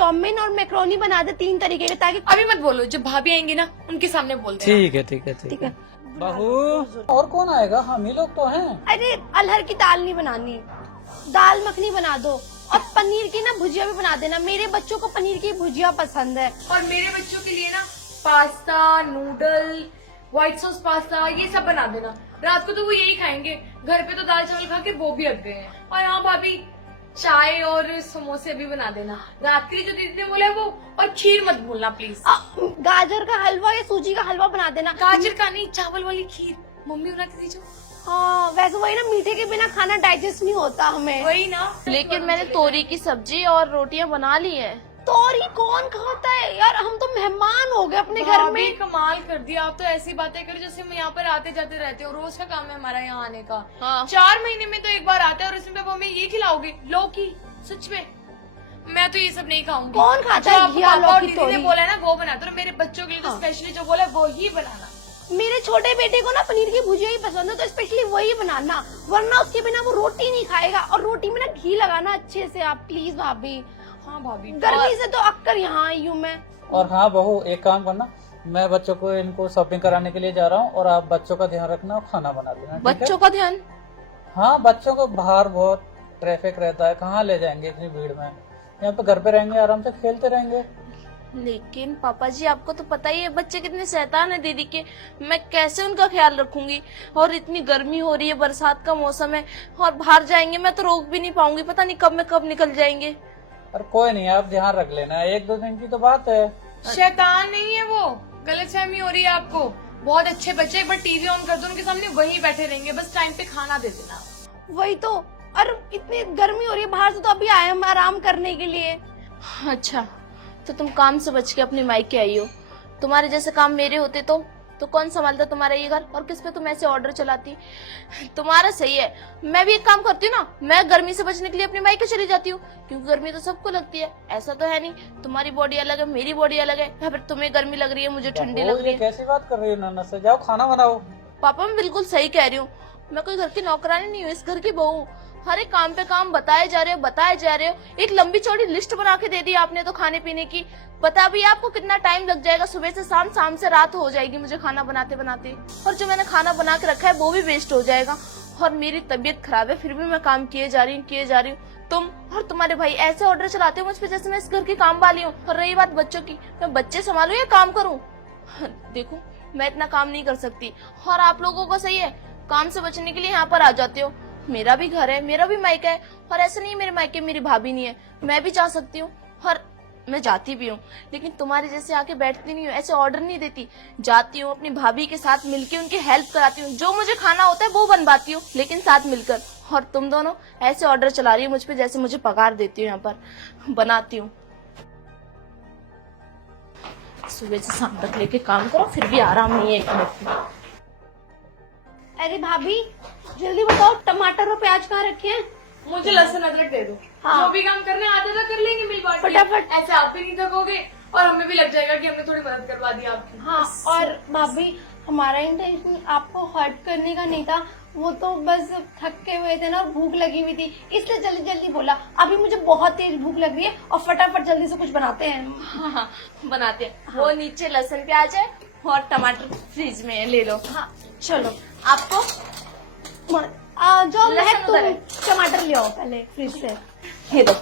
Chowmein और macaroni बना दे 3 तरीके के, ताकि अभी मत बोलो, जब भाभी आएंगी ना उनके सामने बोलते ठीक है ठीक है ठीक है। बहू और कौन आएगा, हम ही लोग तो हैं। अरे अरहर की दाल नहीं बनानी, दाल मखनी बना दो, और पनीर की ना भुजिया भी बना देना। मेरे बच्चों को पनीर की भुजिया पसंद है। और मेरे बच्चों के लिए ना pasta, noodle, white sauce pasta, ये सब बना देना। रात को तो वो यही खाएंगे, घर पे तो दाल चावल खा के वो भी अग गए हैं। और हाँ भाभी, चाय और समोसे भी बना देना। रात के लिए जो दीदी ने बोला है वो, और खीर मत भूलना प्लीज। गाजर का हलवा या सूजी का हलवा बना देना। गाजर का नहीं, चावल वाली खीर मम्मी बना के दीजिए। हाँ वैसे वही ना, मीठे के बिना खाना डाइजेस्ट नहीं होता हमें। वही ना। लेकिन मैंने तोरी की सब्जी और रोटियां बना ली है। तोरी कौन खाता है यार, हम तो मेहमान हो गए अपने घर भाभी, में। कमाल कर दिया, आप तो ऐसी बातें करो जैसे हम यहाँ पर आते जाते रहते हो। रोज का काम है हमारा यहाँ आने का। हाँ। 4 महीने में तो एक बार आता है, और इसमें वो हमें ये खिलाओगे लौकी? सच में मैं तो ये सब नहीं खाऊंगी। कौन खाता है घिया, पापा और लौकी, दीदी ने तोरी? बोला है ना वो बनाते हो, मेरे बच्चों के लिए तो स्पेशली जो बोला है वो ही बनाना। मेरे छोटे बेटे को ना पनीर की भुजिया ही पसंद है, तो स्पेशली वही बनाना, वरना उसके बिना वो रोटी नहीं खाएगा। और रोटी में ना घी लगाना अच्छे से आप प्लीज भाभी। हाँ भाभी, गर्मी से तो अक्कर यहाँ आई हूँ मैं। और हाँ बहू, एक काम करना, मैं बच्चों को इनको शॉपिंग कराने के लिए जा रहा हूँ, और आप बच्चों का ध्यान रखना और खाना बना देना, ठीक है? बच्चों का ध्यान? हाँ, बच्चों को बाहर बहुत ट्रैफिक रहता है, कहाँ ले जाएंगे इतनी भीड़ में। यहाँ पे घर पे रहेंगे, आराम से खेलते रहेंगे। लेकिन पापा जी, आपको तो पता ही है बच्चे कितने शैतान है दीदी के। मैं कैसे उनका ख्याल रखूंगी? और इतनी गर्मी हो रही है, बरसात का मौसम है, और बाहर जाएंगे मैं तो रोक भी नहीं पाऊंगी, पता नहीं कब में कब निकल जाएंगे। और कोई नहीं, आप ध्यान रख लेना, 1-2 दिन की तो बात है। शैतान नहीं है वो, गलतफहमी हो रही है आपको। बहुत अच्छे बच्चे, एक बार टीवी ऑन कर दो उनके सामने, वही बैठे रहेंगे, बस टाइम पे खाना दे देना। वही तो, और इतनी गर्मी हो रही है बाहर से, तो अभी आए हम आराम करने के लिए। अच्छा, तो तुम काम से बच के अपनी मायके आई हो। तुम्हारे जैसे काम मेरे होते तो कौन संभालता तुम्हारा ये घर, और किस पे तुम ऐसे ऑर्डर चलाती? तुम्हारा सही है, मैं भी एक काम करती हूँ ना, मैं गर्मी से बचने के लिए अपनी मायके चली जाती हूँ, क्योंकि गर्मी तो सबको लगती है। ऐसा तो है नहीं तुम्हारी बॉडी अलग है, मेरी बॉडी अलग है, या फिर तुम्हें गर्मी लग रही है, मुझे ठंडी लग रही है। कैसी बात कर रही हो नाना से, जाओ खाना बनाओ। पापा मैं बिल्कुल सही कह रही हूँ, मैं कोई घर की नौकरानी नहीं हूँ, इस घर की बहू। हर एक काम पे काम बताए जा रहे हो। एक लंबी चौड़ी लिस्ट बना के दे दी आपने तो खाने पीने की। पता भी आपको कितना टाइम लग जाएगा, सुबह से शाम, शाम से रात हो जाएगी मुझे खाना बनाते बनाते, और जो मैंने खाना बना के रखा है वो भी वेस्ट हो जाएगा। और मेरी तबीयत खराब है, फिर भी मैं काम किए जा रही हूँ। तुम और तुम्हारे भाई ऐसे ऑर्डर चलाते हो मुझ पे जैसे मैं इस घर की काम वाली हूँ। और रही बात बच्चों की, मैं बच्चे संभालू या काम करूँ? देखो, मैं इतना काम नहीं कर सकती, और आप लोगों को सही है, काम से बचने के लिए यहाँ पर आ जाते हो। मेरा भी घर है, मेरा भी मायका है, और ऐसा नहीं मेरे मायके मेरी भाभी नहीं है, मैं भी जा सकती हूँ, और मैं जाती भी हूँ। लेकिन तुम्हारे जैसे आके बैठती नहीं हूँ, ऐसे ऑर्डर नहीं देती। जाती हूँ अपनी भाभी के साथ मिलके, उनकी हेल्प कराती हूँ, जो मुझे खाना होता है वो बनवाती हूँ, लेकिन साथ मिलकर। और तुम दोनों ऐसे ऑर्डर चला रही हो मुझ पे जैसे मुझे पगार देती हूँ, यहाँ पर बनाती हूँ। सुबह से शाम तक लेके काम करो, फिर भी आराम नहीं है एक मिनट में। अरे भाभी जल्दी बताओ, टमाटर और प्याज कहाँ रखे हैं? मुझे लहसुन अदरक दे दो। हाँ। जो भी काम करने आते तो कर लेंगे मिल बांट के। फटाफट। ऐसे आप भी नहीं थकोगे, और हमें भी लग जाएगा कि हमने थोड़ी मदद करवा दी आपकी। हाँ, और भाभी हमारा इंटेंशन आपको हर्ट करने का नहीं था, वो तो बस थके हुए थे ना, भूख लगी हुई थी, इसलिए जल्दी जल्दी बोला। अभी मुझे बहुत तेज भूख लग रही है, और फटाफट जल्दी से कुछ बनाते हैं। हाँ, बनाते हैं। हाँ। वो नीचे लहसुन प्याज है, और टमाटर फ्रिज में है, ले लो। हाँ चलो, आपको जाओ, लहसुन तुम टमाटर ले आओ पहले फ्रिज से। ये दो।